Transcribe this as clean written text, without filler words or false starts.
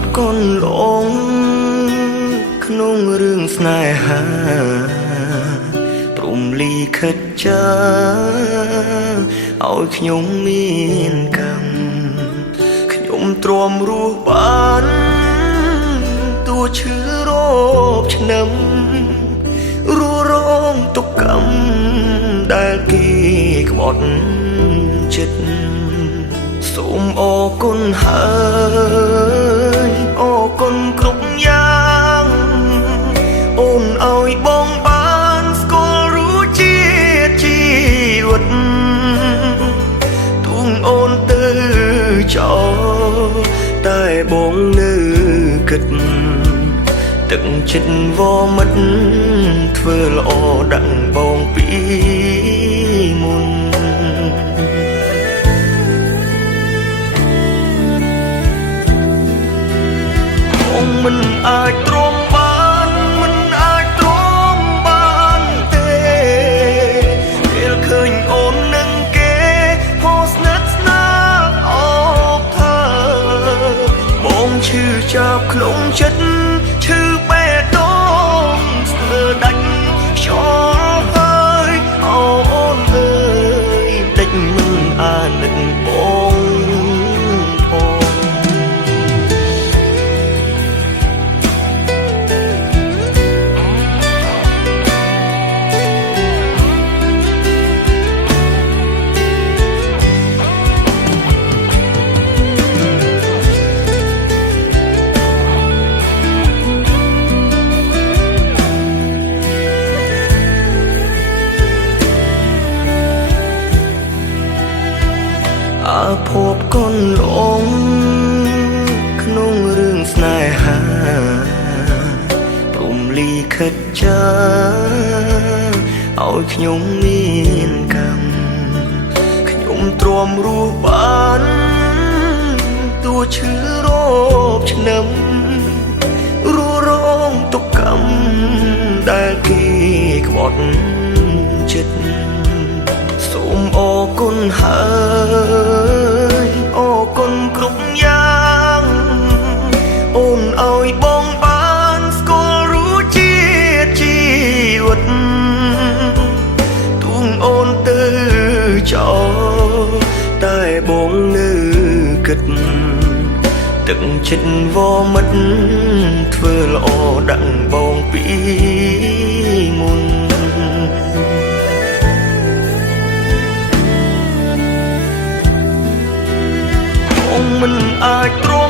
บก้นหลงក្នុងរឿងស្នេហាព្រំលីខិតចាឲ្យខ្ញុំមានកម្មខ្ញុំទ្រាំរស់បានទួឈឺរោគឆ្នាំរੂរងទុក្ខកម្មដែលគេក្បត់ចិត្តសូមអរគុណហើយអរគុណគ្រប់យ៉ាងអូនឲ្យបងបានស្គាល់រសជាតិជីវិតទុំអូនទៅចោលតែបងនៅគិតទឹកចិត្តវមិតធ្វើល្អដាក់បងពីមុនបងមិនអាចទ្រាំបានមិនអាចទ្រាំបានទេពេលឃើញអូននឹងគេហូរស្និទ្ធស្នាលអបថាបងឈឺចាប់ក្នុងចិត្តឈឺបេះដូងស្ទើរដាច់ខ្យល់ហើយអូនអើយដេចមិនអាណិតបងអាភពកូនหลงក្នុងរឿងស្នេហាព្រំលីខិតចាឲ្យខ្ញុំមានកម្មខ្ញុំទ្រាំរស់បានទួឈឺរោគឆ្នាំរੂរងទុក្ខកម្មដែលគេក្បត់ចិត្តសូមអរគុណហើយអរគុណគ្រប់យ៉ាងអូនឲ្យបងបានស្គាល់រសជាតិជីវិតទុំអូនទៅចោលតែបងនៅគិតទឹកចិត្តវមិតធ្វើល្អដាក់បងពីមុនមិនអាចទ្រាំ